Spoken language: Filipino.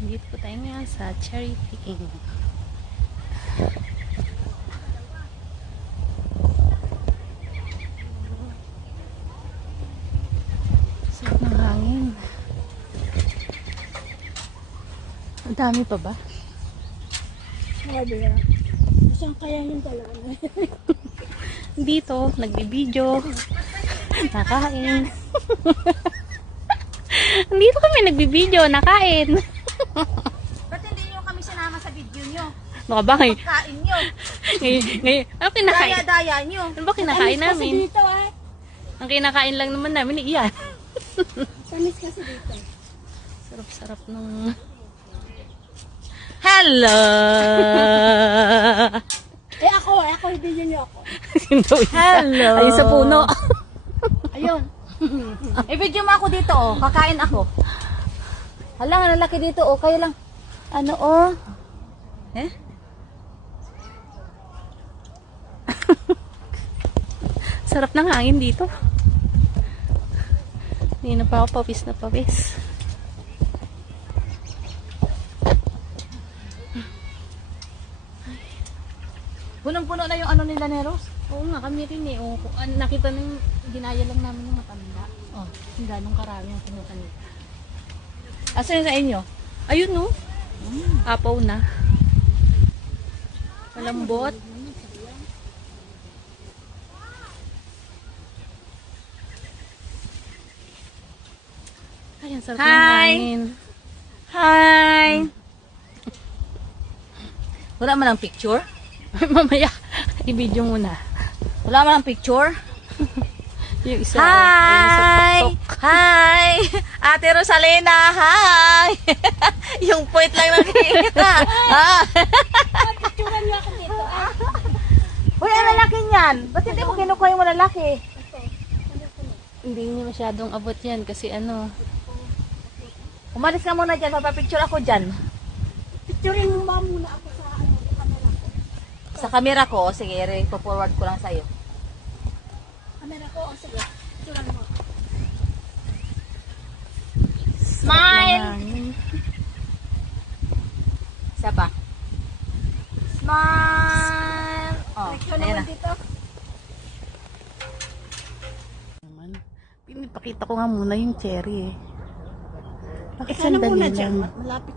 Dito po tayo nga sa cherry picking. Sarap ng hangin. Ang dami pa ba? Sabi na. Saan kaya yun talaga na? Dito, nagbibideo. Nakain. Dito kami nagbibideo, nakain. Ba't hindi nyo kami sinama sa video nyo? Baka ba ngayon? Pagkain nyo. Ngayon, ano kinakain? Daya-daya nyo. Ano ba kinakain Tamis kasi namin? dito ah. Ang kinakain lang naman namin, iyan. Tamis kasi dito. Sarap-sarap nung... Hello! Ako, hindi yun yung ako. Hello! Ayun sa puno. Ayun. I-video mo ako dito oh. Kakain ako. Hala, ang lalaki dito oh. Kaya lang. Ano oh? Eh? Sarap ng hangin dito. Hindi na pa ako pawis na pawis. Punong-puno na yung ano nila Neros. Oo nga, kami rin eh. Oo, nakita nung ginaya lang namin yung matanda. Oh, yung ganong karami yung pinuta nila. Asan yung sa inyo? Ayun no. Apaw na. Malambot. Ay, ang sarap ng Hi! hangin. Hi! Wala man ang picture? Mamaya, i-video muna. Wala man ang picture? Yung isa. Ayun, sa Hi! tuktok. Hi! Ate Rosalina, hi! Yung point lang nakikita. Picturean niyo ako dito. Uy, ang lalaki niyan. Ba't hindi mo kinukuha yung malalaki? Hindi niya masyadong abot yan kasi ano. Umalis ka muna dyan, papapicture ako dyan. Picturein mo ba muna ako sa camera ko? Sa camera ko, sige, i-forward ko lang sa'yo. Camera ko, o sige. Picturean mo. Smile! Hangin. Isa pa. Smile! Oh, Ikaw ayan na. naman dito. Naman. Pinipakita ko nga muna yung cherry eh. Bakit Ikaw na sandali muna lang? dyan. Malapit